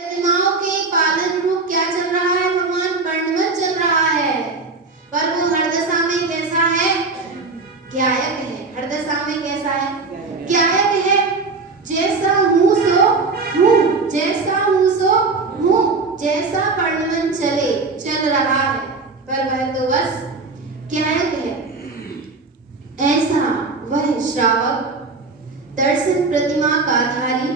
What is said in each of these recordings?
प्रतिमाओं के पालन रूप क्या चल रहा है भगवान? वर्णन चल रहा है, पर वो हर दशा में कैसा है? ज्ञायक है। हर दशा में कैसा है? ज्ञायक है। जैसा हूँ सो हूँ, जैसा हूँ सो हूँ, जैसा वर्णन चल रहा है, पर वह तो बस ज्ञायक है। ऐसा वह श्रावक दर्शन प्रतिमा का धारी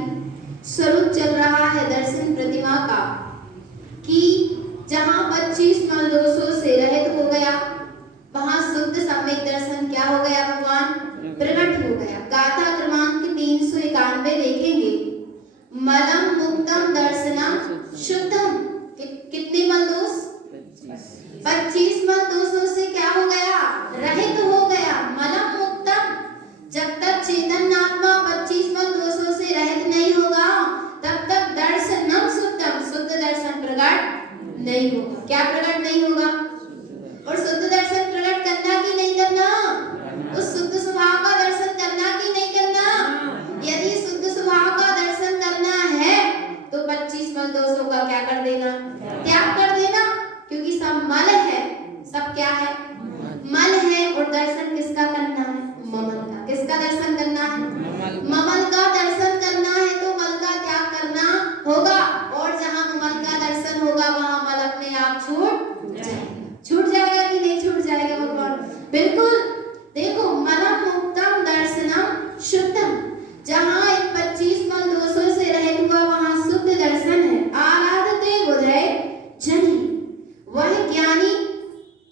स्वरूप चल रहा है, दर्शन प्रतिमा का, कि जहां 25 मल दोषों से रहित हो गया, वहां शुद्ध सम्यक दर्शन क्या हो गया भगवान? प्रकट हो गया। गाथा क्रमांक 391 देखेंगे, मलम मुक्तम दर्शनम शुद्धम। कितने मल दोष? 25 मल दोषों से क्या हो गया? रहित हो गया। मलम मुक्तम, जब तक चेतन आत्मा 25 मल दोषों से रहित नहीं होगा, तब तक दर्शनम शुद्धम, शुद्ध दर्शन प्रकट नहीं होगा। क्या प्रकट नहीं होगा? और शुद्ध दर्शन प्रकट करना कि नहीं करना? उस शुद्ध स्वभाव का दर्शन करना कि नहीं करना? यदि शुद्ध स्वभाव का दर्शन करना है तो 25 मल दोषों का क्या कर देना? त्याग कर देना, क्योंकि सब मल है। सब क्या है? मल है। और दर्शन किसका करना है? ममल का। किसका दर्शन करना है? ममल का दर्शन करना है, तो मल का त्याग करना होगा। और जहां ममल का दर्शन होगा, वहां मल अपने आप छूट जाएगा। छूट जाएगा कि नहीं छूट जाएगा भगवान? बिल्कुल। देखो, मलम मुक्तम दर्शनम शुद्धम, जहां 25 मल दोषों से रहित हुआ, वहां शुद्ध दर्शन है। आराधते बुधय जनि, वह ज्ञानी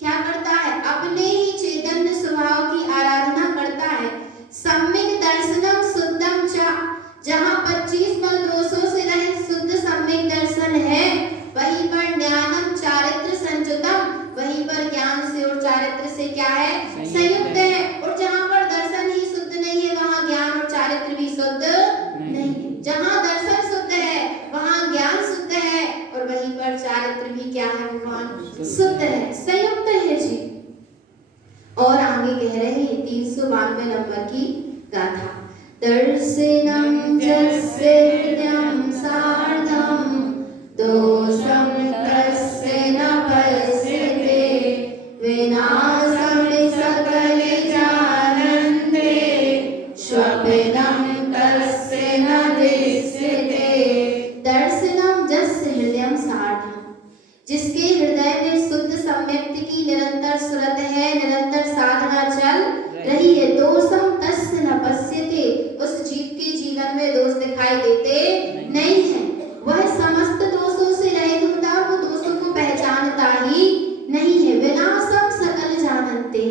क्या करता है? अपने ही चैतन्य स्वभाव की आराधना करता है। सम्यक दर्शनम शुद्धम च, जहां 25 मल दोषों से रहित शुद्ध सम्यक दर्शन है, वहीं पर ज्ञानम चारित्र संयुतम, वहीं पर ज्ञान से और चारित्र से क्या है? संयुक्त है। और जहां पर दर्शन ही शुद्ध नहीं है, वहां ज्ञान और चारित्र भी शुद्ध नहीं है। जहां दर्शन शुद्ध है, वहां ज्ञान शुद्ध है, और वहीं पर चारित्र भी क्या है भगवान? शुद्ध है, संयुक्त है जी। और आगे कह रहे हैं 392 नंबर की गाथा, दर्शनम जस्य हृदयं सार्धं दोषं तस्य न पश्यते विनाशं सकले जानन्ते स्वप्नं तस्य न दृश्यते। दर्शनम जस्य हृदयं सार्धं, जिसके हृदय में शुद्ध सम्यक्ति की निरंतर सुरत है, निरंतर साधना चल रही है। दोषम तस्य न पश्यते, उस जीव के जीवन में दोष दिखाई देते नहीं है। वह समस्त दोषों से रहित होता, वो दोषों को पहचानता ही नहीं है। विनाशम सकल जानन्ते,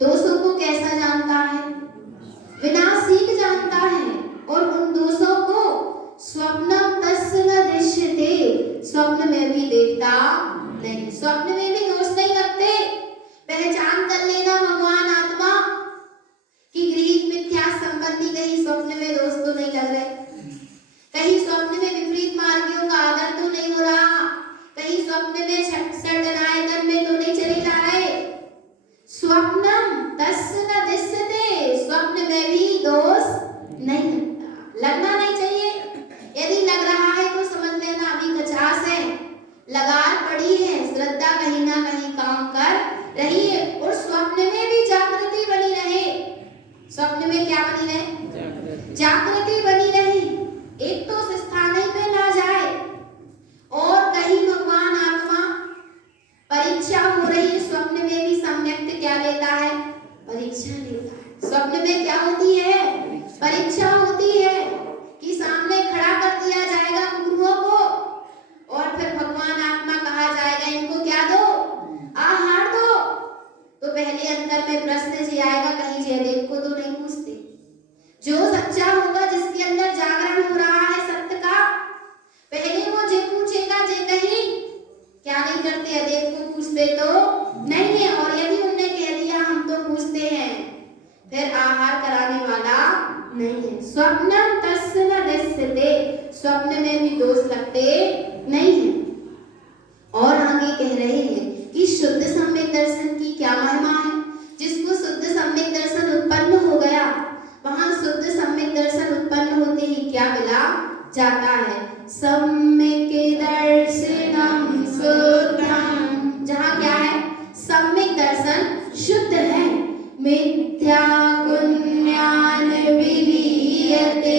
दोषों को कैसा जानता है? विनाशिक जानता है। और उन दोषों को स्वप्नम तस्य न दृश्यते, स्वप्न में भी देखता नहीं। स्वप्न में भी दोष नहीं लगते। पहचान कर लेना भगवान आत्मा कि गृहीत मिथ्या संबंधी कहीं स्वप्न में दोष तो नहीं लग रहे, कहीं स्वप्न में विपरीत मार्गियों का आदर तो नहीं हो रहा, कहीं स्वप्न में षड्नायतन में तो नहीं चले जा रहे। स्वप्नम तस्य न दृश्यते, स्वप्न में भी दोष नहीं लगता, लगना नहीं चाहिए। यदि लग रहा है तो समझ लेना अभी कचास है, लगार पड़ी है, श्रद्धा कहीं ना कहीं काम कर रही है। और स्वप्न में भी जागृति बनी रहे। स्वप्न में क्या बनी रहे? जागृति बनी रहे। एक तो उस स्थान पे ना जाए, और कहीं भगवान आत्मा परीक्षा हो रही है, स्वप्न में भी सम्यक्त क्या लेता है? परीक्षा लेता है। स्वप्न में क्या होती है? परीक्षा होती है, कि सामने खड़ा कर दिया जाएगा गुरुओं को, और फिर भगवान आत्मा कहा जाएगा इनको क्या दो? आहार दो। तो पहले अंतर में प्रश्न जी आएगा, कहीं जयदेव को तो नहीं पूछते? जो सच्चा होगा, जिसके अंदर जागरण हो रहा है सत्य का, पहले वो जे पूछेगा, जे कहीं क्या नहीं करते? अदेव को पूछते तो नहीं है। और यदि उन्होंने कह दिया हम तो पूछते हैं, फिर आहार कराने वाला नहीं है। स्वप्नम तस्य न दृश्यते, स्वप्न में भी दोष लगते नहीं है। और आगे कह रहे हैं कि शुद्ध सम्यक दर्शन की क्या महिमा है। जिसको शुद्ध सम्यक दर्शन उत्पन्न हो गया, वहां शुद्ध सम्यक दर्शन उत्पन्न होते ही क्या मिला जाता है? सम सम्यक दर्शनम शुद्धम, जहाँ क्या है? सम्यक दर्शन शुद्ध है। मिथ्या पुण्यान विलीयते,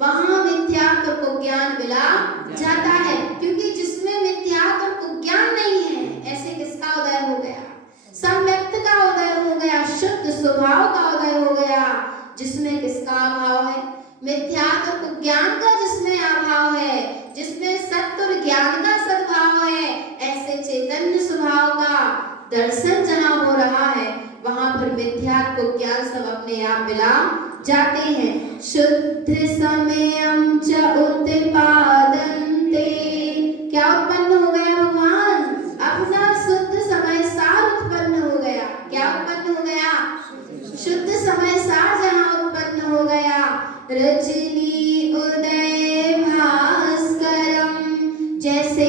वहाँ मिथ्यात्व को ज्ञान मिला जाता है, क्योंकि जिसमें मिथ्यात्व को ज्ञान नहीं है, ऐसे किसका उदय हो गया? सम्यक्त का उदय हो गया, शुद्ध स्वभाव का उदय हो गया, जिसमें किसका अभाव है? मिथ्यात्व को ज्ञान का जिसमें अभाव है, जिसमें सत्य और ज्ञान का सद्भाव है, ऐसे चैतन्य स्वभाव का दर्शन जहाँ हो रहा है, वहां पर मिथ्यात्व को ज्ञान सब अपने आप मिला जाते हैं। शुद्ध समयम च उत्पादन्ते, क्या उत्पन्न हो गया भगवान? अपना शुद्ध समय सार उत्पन्न हो गया। क्या उत्पन्न हो गया? शुद्ध समय सार जहाँ उत्पन्न हो गया। रजनी उदय भास्करम, जैसे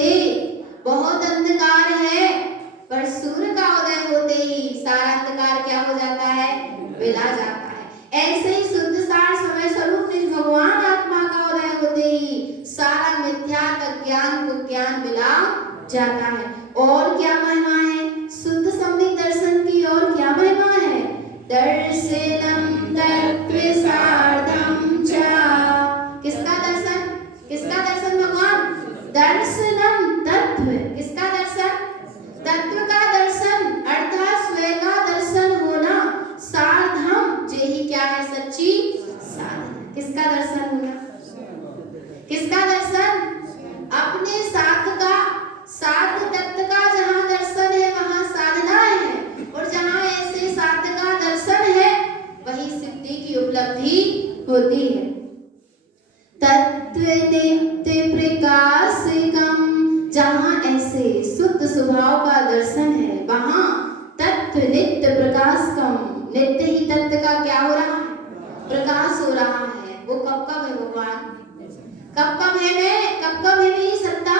बहुत अंधकार है पर सूर्य का उदय होते ही सारा अंधकार क्या हो जाता है? मिला जाता है। ऐसे ही शुद्ध सार समय स्वरूप निज भगवान आत्मा का उदय होते ही सारा मिथ्यात्व ज्ञान को ज्ञान मिला जाता है। और क्या महिमा है शुद्ध सम्यक दर्शन की? और क्या महिमा है? दर्शनम तत्व सार्धम च, किसका दर्शन? किसका दर्शन भगवान? दर्शनम तत्व, किसका दर्शन? तत्व का दर्शन, अर्थात स्वयं का दर्शन होना। सार्धम, जे ही क्या है? सच्ची साधन। किसका दर्शन होना? किसका दर्शन? अपने साथ का, साध तत्व का जहाँ दर्शन है वहाँ साधना है, और जहाँ ऐसे साध का दर्शन है वही सिद्धि की उपलब्धि होती है। तत्व नित्य प्रकाशकम, जहाँ ऐसे शुद्ध स्वभाव का दर्शन है वहाँ तत्व नित्य प्रकाशकम, नित्य ही तत्व का क्या हो रहा है? प्रकाश हो रहा है। वो कब कब है भगवान? कब कब है मैं? कब कब है मेरी सत्ता?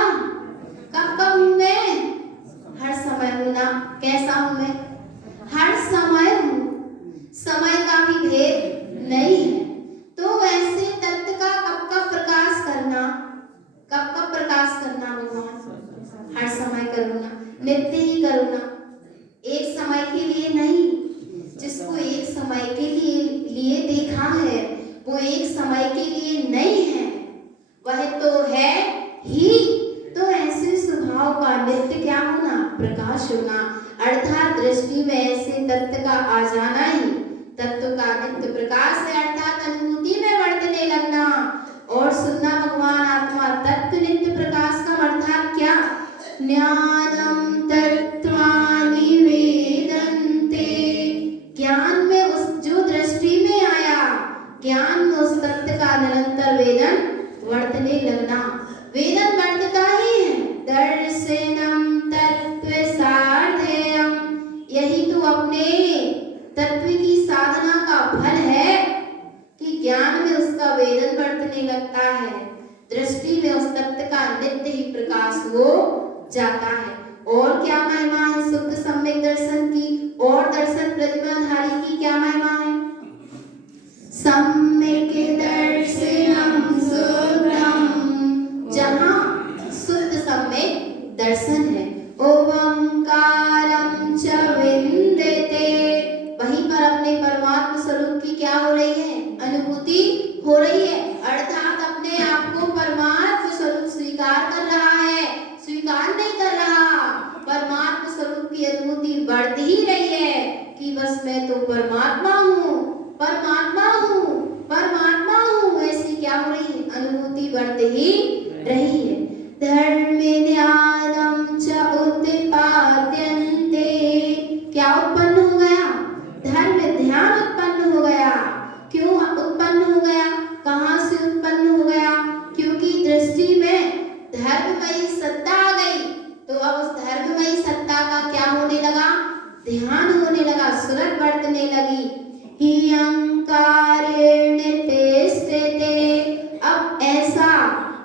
कब कब हूँ मैं? हर समय हूँ ना। कैसा हूँ मैं? हर समय हूँ, समय का भी भेद नहीं है। तो वैसे तत्व का कब कब प्रकाश करना? कब कब प्रकाश करना भगवान? हर समय करूँगा, नित्य ही करूँगा, एक समय के लिए नहीं। जिसको एक समय के लिए देखा है वो एक समय के लिए नहीं है, वह तो है ही। तो ऐसे स्वभाव का नित्य क्या होना? प्रकाश होना, अर्थात दृष्टि में ऐसे तत्व का आ जाना ही तत्व का नित्य प्रकाश है, अर्थात अनुभूति में वर्तने लगना। और सुनना भगवान आत्मा तत्व नित्य प्रकाश का अर्थात क्या? ज्ञानम तत्वानि वेदन्ते, ज्ञान में उस जो दृष्टि में आया, ज्ञान में उस तत्व का निरंतर वेदन वर्तने लगना। वेदन वर्तता ही है। दर्शनम तत्व साधयम, यही तो अपने तत्व की साधना का फल है कि ज्ञान में उसका वेदन वर्तने लगता है, दृष्टि में उस तत्व का नित्य ही प्रकाश हो जाता है। और क्या महिमा है शुद्ध सम्यक दर्शन की? और दर्शन प्रतिमाधारी की क्या महिमा है? सम्यक दर्शनम शुद्धम, जहाँ शुद्ध सम्यक दर्शन है। ओंकारम च विंदते, वहीं पर अपने परमात्मा स्वरूप की क्या हो रही है? अनुभूति हो रही है, अर्थात अपने आप को परमात्मा स्वरूप स्वीकार कर रहा है, स्वीकार नहीं कर रहा। परमात्मा स्वरूप की अनुभूति बढ़ ही रही है कि बस मैं तो परमात्मा हूँ, परमात्मा हूँ, परमात्मा हूँ। ऐसी क्या हो रही है? अनुभूति बढ़ ही रही है। धर्म ध्यानम च उत्पाद्यन्ते, क्या उत्पन्न हो गया? धर्म ध्यान उत्पन्न हो गया। क्यों उत्पन्न हो गया? कहाँ से उत्पन्न हो गया? क्योंकि दृष्टि में धर्ममयी सत्ता आ गई, तो अब उस धर्ममयी सत्ता का क्या होने लगा? ध्यान होने लगा, सुरत बढ़ने लगी। ही अहंकारेण तिष्ठते, अब ऐसा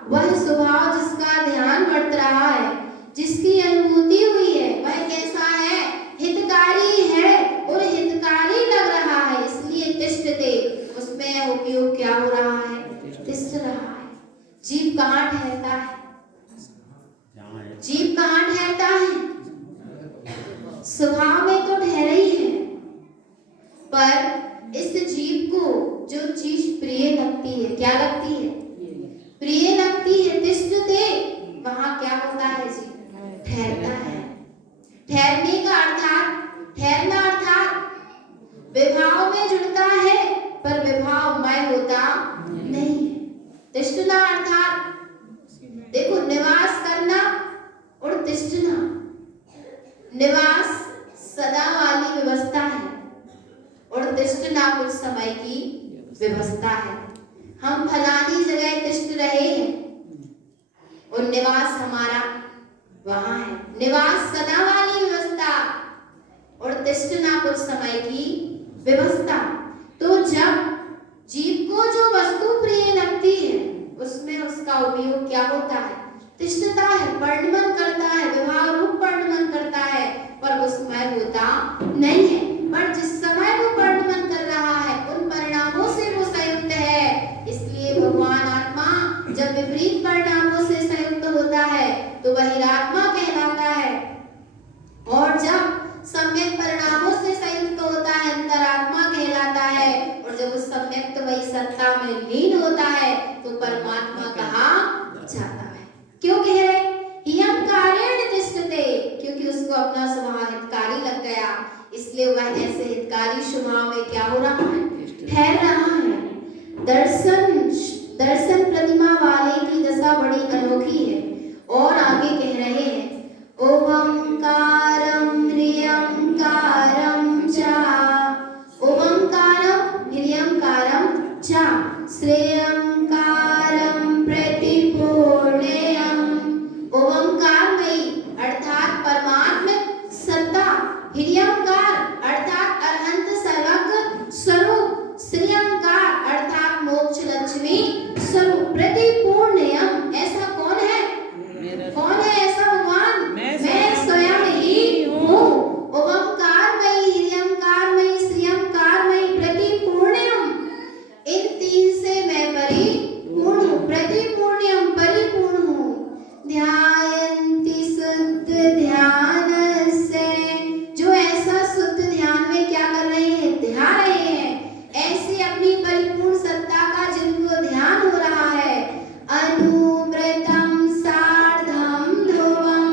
वह स्वभाव जिसका ध्यान बढ़ रहा है, जिसकी अनुभूति हुई है, वह कैसा है? हितकारी है और हितकारी लग रहा है, इसलिए तिष्ठते, उसमें उपयोग क्या हो रहा है? तिष्ठ रहा है। जीव कहाँ ठहरता है? जीव कहाँ ठहरता है? स्वभाव में तो ठहरा ही है, पर इस जीव को जो चीज प्रिय लगती है, क्या लगती है? प्रिय लगती है, तिष्ठते, वहां क्या होता है जी? ठहरता है। ठहरने का अर्थात, ठहरना अर्थात विभाव में जुड़ता है पर विभावमय होता नहीं है। तिष्ठना अर्थात देखो, निवास करना और तिष्ठना, निवास सदा वाली व्यवस्था है और तिष्ठना कुछ समय की व्यवस्था है। हम फलानी जगह तिष्ठ रहे हैं और निवास हमारा वहां है। निवास सदा वाली व्यवस्था और तिष्ठना कुछ समय की व्यवस्था। तो जब जीव को जो वस्तु प्रिय लगती है उसमें उसका उपयोग क्या होता है? तिष्ठता है, परिणमन करता है, विभाव रूप परिणमन करता है, पर वो समय होता नहीं है। पर जिस समय वो परिणमन कर रहा है उन परिणामों से वो संयुक्त है। इसलिए भगवान आत्मा जब विपरीत परिणामों से संयुक्त होता है तो बहिरात्मा कहलाता है, और जब सम्यक परिणामों से संयुक्त होता है अंतरात्मा कहलाता है, और जब उस सम्यक्त वही सत्ता में लीन होता है तो परमात्मा कहा जाता है। क्यों कह रहे? हियं कार्येण तिष्ठते, क्योंकि उसको अपना स्वभाव हितकारी लग गया, इसलिए वह ऐसे हितकारी स्वभाव में क्या हो रहा है? ठहर रहा है। दर्शन प्रतिमा वाले की दशा बड़ी अनोखी है। और आगे कह रहे हैं, ओंकारं ह्रियंकारं च, ओंकारं ह्रियंकारं च, श्रेयंकारं प्रतिपूर्णेयं। ओंकारमयी अर्थात परमात्म सत्ता, ह्रियंकार अर्थात अरहंत सर्वज्ञ स्वरूप, श्रेयंकार अर्थात मोक्ष लक्ष्मी स्वरूप, प्रतिपूर्णेयं, ऐसा कौन है? कौन है ऐसा भगवान? मैं स्वयं ही हूँ। ओंकारमयी, ह्रियंकारमयी, श्रेयंकारमयी, प्रतिपूर्णेयं, इन तीन से मैं परिपूर्ण हूँ। प्रतिपूर्णेयं, परिपूर्ण हूँ। ध्यायन्ति शुद्ध ध्यान से, जो ऐसा शुद्ध ध्यान में क्या कर रहे हैं? ध्यान रहे हैं। ऐसे अपनी परिपूर्ण सत्ता का जिनको ध्यान हो रहा है, अनुव्रतम सार्धम ध्रुवम,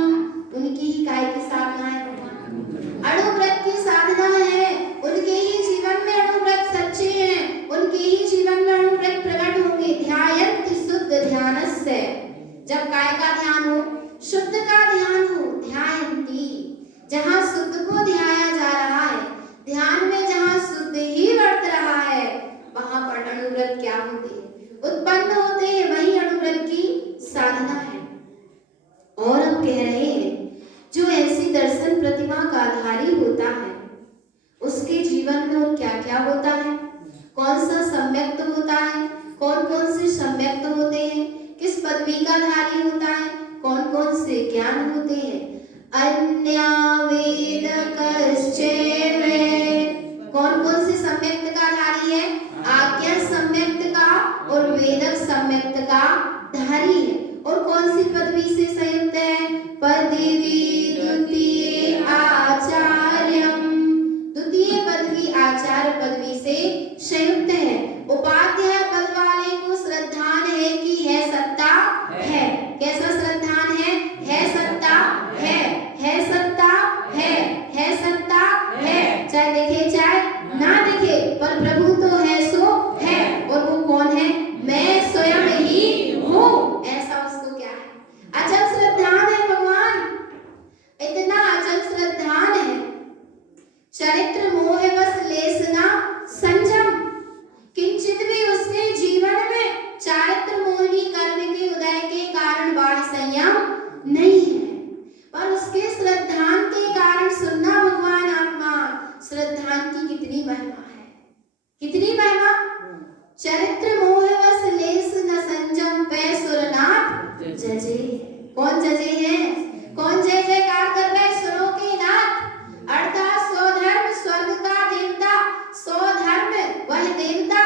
उनकी ही काय की साधना है भगवान। अणुव्रत की साधना है, उनके ही जीवन में अणुव्रत सच्चे हैं, उनके ही जीवन में अणुव्रत प्रकट होंगे। ध्यायन्ति शुद्ध ध्यानस्य, जब काय का ध्यान हो? शुद्ध का ध्यान हो। ध्यायन्ति, जहाँ शुद्ध को ध्याया जा रहा है, ध्यान में जहाँ शुद्ध ही वर्त रहा है वहां पर अणुव्रत क्या होते हैं? उत्पन्न होते हैं। वही अणुव्रत की साधना है। और अब कह रहे हैं, जो ऐसी दर्शन प्रतिमा का आधारी होता है उसके जीवन में और क्या क्या होता है? कौन सा सम्यक्त होता है? कौन कौन से सम्यक्त होते हैं? किस पदवी का धारी होता है? कौन कौन से ज्ञान होते हैं? अन्या वेदकश्चैव, कौन कौन से सम्यक्त का धारी है? आज्ञा सम्यक्त का और वेदक सम्यक्त का धारी है। और कौन सी पदवी से संयुक्त है? पदवी द्वितीय आचार्यम, द्वितीय पदवी आचार्य पदवी से संयुक्त है। उपाध्याय पद वाले को श्रद्धान है कि है सत्ता है। कैसा श्रद्धान है? है सत्ता है सत्ता है सत्ता है, चाहे दिखे चाहे ना दिखे, पर प्रभु तो है सो है। और वो कौन है? मैं स्वयं ही हूँ। ऐसा उसको क्या है? अचल श्रद्धान है भगवान, इतना अचल श्रद्धान है। चरित्र मोह बस लेसना संयम, किंचित भी उसके जीवन में चारित्र मोहिनी कर्म के उदय के कारण बाह्य संयम नहीं है, पर उसके श्रद्धान के कारण सुनना भगवान आत्मा, श्रद्धान की कितनी महिमा है, कितनी महिमा। चरित्र मोह बस लेस न संयम पे सुरनाथ जजे। कौन जजे हैं? कौन जय जयकार कर रहे? सुरों के नाथ, अर्थात स्वधर्म स्वर्ग का देवता, स्वधर्म वह देवता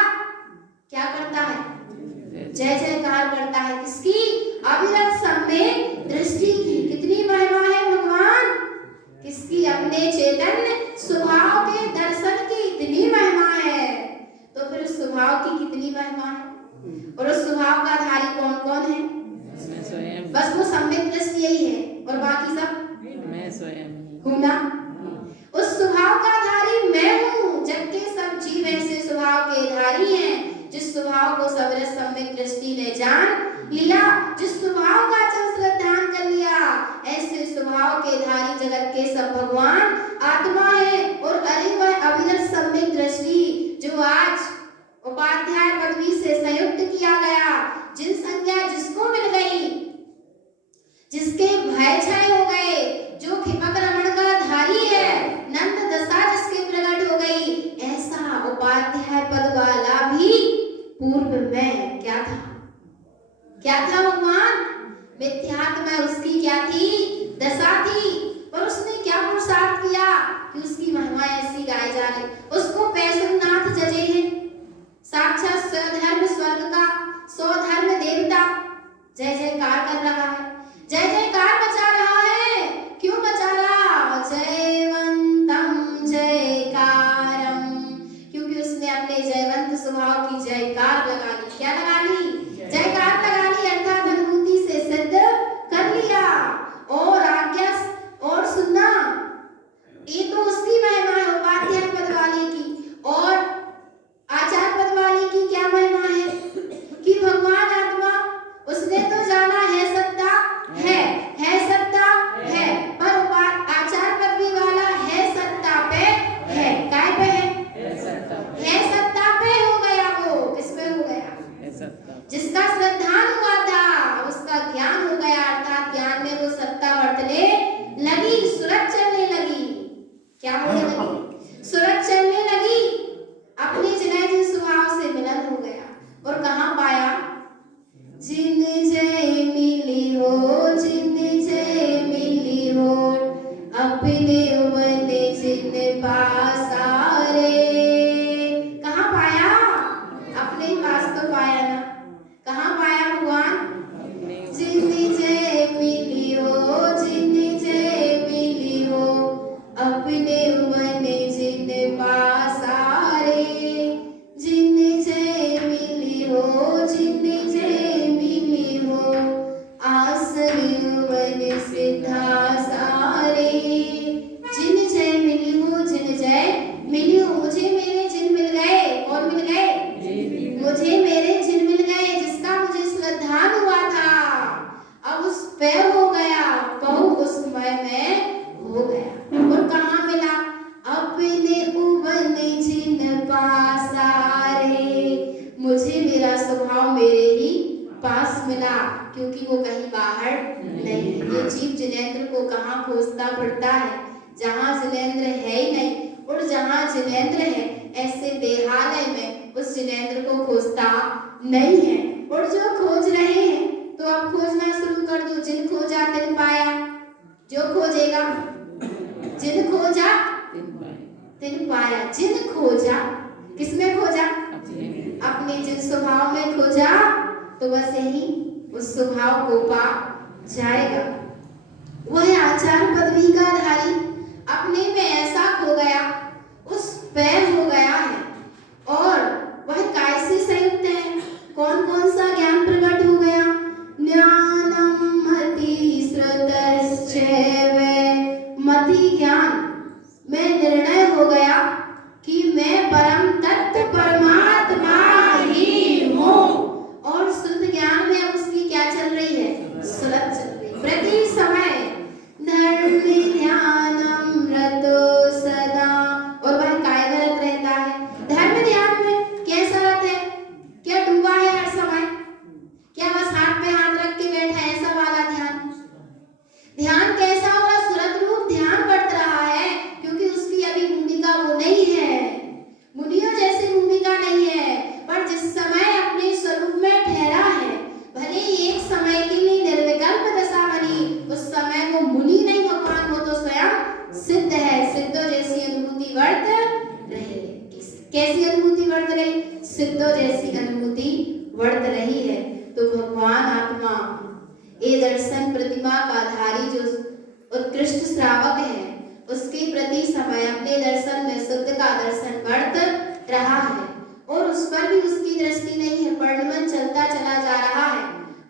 क्या करता है? जय जयकार करता है। किसकी? अविरत सम्यक दृष्टि की। कितनी मैं स्वयं, बस वो सम्यक दृष्टि यही है और बाकी सब मैं स्वयं हूँ ना। उस स्वभाव का धारी मैं हूँ, जबकि सब जीव ऐसे स्वभाव के धारी हैं जिस स्वभाव को सबरस सम्यक दृष्टि ने जान लिया, जिस स्वभाव का चल श्रद्धान कर लिया। ऐसे स्वभाव के धारी जगत के सब भगवान आत्मा है। और अरे वह अविरत सम्यक दृष्टि जो आज उपाध्याय पदवी से संयुक्त किया गया, जिन संज्ञा जिसको मिल गई, जिसके भय क्षय हो गए, जो खिपक रमण का धारी है, नंद दशा जिसके प्रकट हो गई, ऐसा उपाध्याय पद वाला भी पूर्व में क्या था? क्या था भगवान? मिथ्यात्म उसकी क्या थी? दशा थी। पर उसने क्या पुरुषार्थ किया कि उसकी महिमा ऐसी गाई जा रही? उसको पैसुनाथ जजे हैं, साक्षात स्वधर्म स्वर्ग का स्वधर्म देवता जय जयकार कर रहा है, जय जयकार मचा रहा है। क्यों मचा रहा? जयवंतम जयकारम, क्योंकि उसने अपने जयवंत स्वभाव की जयकार लगा ली। क्या लगा ली? जयकार लगा ली, अर्थात अनुभूति से सिद्ध कर लिया। और आज्ञा और सुनना, ये तो उसकी महिमा है उपाध्याय पद वाले की। और आचार्य पद वाले की क्या महिमा है कि भगवान आत्मा उसने तो जाना है सत्ता है सत्ता है, पर आचार्य पदवी वाला है सत्ता पे है, काय पे है सत्ता पे हो गया। वो किस पे हो गया? जिसका श्रद्धान हुआ था उसका ज्ञान हो गया, अर्थात ज्ञान में वो सत्ता वर्तने लगी, सूरज चलने लगी। क्या होने लगी? सूरज चलने लगी, अपने जिन जिन स्वभाव से मिलन हो गया। और कहाँ पाया? जिन जय मिली हो, जिन जय मिली हो, अपने मन जिन पासारे। कहाँ पाया? अपने पास तो पाया ना। कहाँ पाया भगवान? जिन जय मिली हो, जिन जय मिली हो, अपने मन जिन पासारे। जिन जय मिली हो, जिन जय मिली हो, आसन मन सिद्धा सारे। जिन जय मिली हो, जिन जय मिली हो, मुझे मेरे जिन मिल गए। कौन मिल गए? मुझे मेरे जिन मिल गए, जिसका मुझे श्रद्धान हुआ था, अब उस पे हो गया, बहु उस में हो गया। और कहाँ मिला? अपने उबन जिन पासारे। मुझे मेरा स्वभाव मेरे ही पास मिला, क्योंकि वो कहीं बाहर नहीं है। ये जीव जिनेंद्र को कहाँ खोजता फिरता है? जहाँ जिनेंद्र है ही नहीं। और जहाँ जिनेंद्र है ऐसे देहालय में उस जिनेंद्र को खोजता नहीं है। और जो खोज रहे हैं तो अब खोजना शुरू कर दो। जिन खोजा तिन पाया, जो खोजेगा जिन खोजा तिन पाया। जिन खोजा, किसमें खोजा? अपने जिन स्वभाव में खोजा, तो बस यही उस स्वभाव को पा जाएगा। वह आचार्य पदवी का धारी अपने में ऐसा खो गया, उस पे हो गया है। और वह काय से संयुक्त है? कौन कौन सा ज्ञान प्रकट हो गया? ज्ञानम मति श्रुतश्चैव। मति ज्ञान में निर्णय हो गया कि मैं परम तत्व परमात्मा ही हूँ। और शुद्ध ज्ञान में अब उसकी क्या चल रही है? सुलभ चल रही है। प्रति समय धर्म ध्यानम रतो सदा। और वह काय में रत रहता है? धर्म ध्यान में। कैसा रत है? क्या डूबा है हर समय? क्या बस हाथ पे हाथ रख के बैठा है? ऐसा वाला ध्यान? ध्यान कैसा होगा? सुरत रूप ध्यान बढ़ रहा है, क्योंकि उसकी अभी भूमिका वो नहीं है, मुनियों जैसी भूमिका नहीं है। पर जिस समय अपने स्वरूप में ठहरा है, भले ही एक समय के लिए निर्विकल्प दशा बनी, उस समय वो मुनि नहीं भगवान, वो तो स्वयं सिद्ध है। सिद्धों जैसी अनुभूति वर्त रही। कैसी अनुभूति वर्त रही? सिद्धों जैसी अनुभूति वर्त रही है। तो भगवान आत्मा ये दर्शन प्रतिमा का धारी जो उत्कृष्ट श्रावक है, उसके प्रति समय अपने दर्शन में शुद्ध का दर्शन वर्त रहा है। और उस पर भी उसकी दृष्टि नहीं है, परिणमन चलता चला जा रहा है।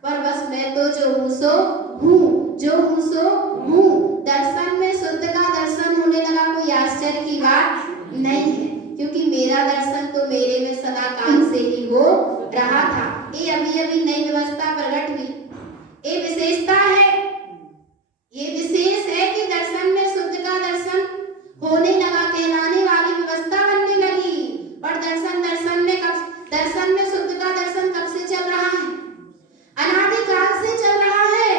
पर बस मैं तो जो हूँ सो हूँ, जो हूँ सो हूँ। दर्शन में शुद्ध का दर्शन होने लगा, कोई आश्चर्य की बात नहीं है, क्योंकि मेरा दर्शन तो मेरे में सदा काल से ही हो रहा था। ये अभी अभी नई व्यवस्था प्रकट हुई, ये विशेषता है, ये विशेष है कि दर्शन में शुद्ध का दर्शन होने लगा, कहलाने वाली व्यवस्था बनने लगी। पर दर्शन में शुद्ध का दर्शन कब से चल रहा है? अनादिकाल से चल रहा है।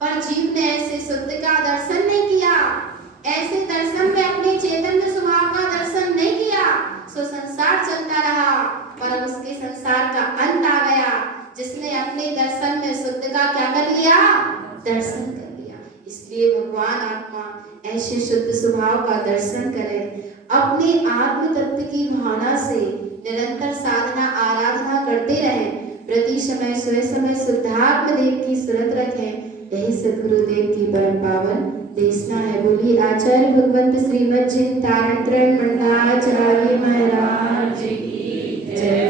पर जीव ने ऐसे शुद्ध का दर्शन नहीं किया, ऐसे दर्शन में अपने चैतन्य स्वभाव का दर्शन नहीं किया, सो संसार चलता रहा। पर उसके संसार का अंत आ गया, जिसने अपने दर्शन में शुद्ध का क्या कर लिया? दर्शन कर लिया। इसलिए भगवान आत्मा ऐसे शुद्ध स्वभाव का दर्शन करें, अपने आत्म तत्व की भावना से निरंतर साधना आराधना करते रहें, प्रति समय स्वयं समय शुद्धात्म देव की सुरत रखें। यही सद्गुरुदेव की परम पावन देशना है। बोली आचार्य भगवंत श्रीमद जिन तारण मंडलाचार्य महाराज की जय।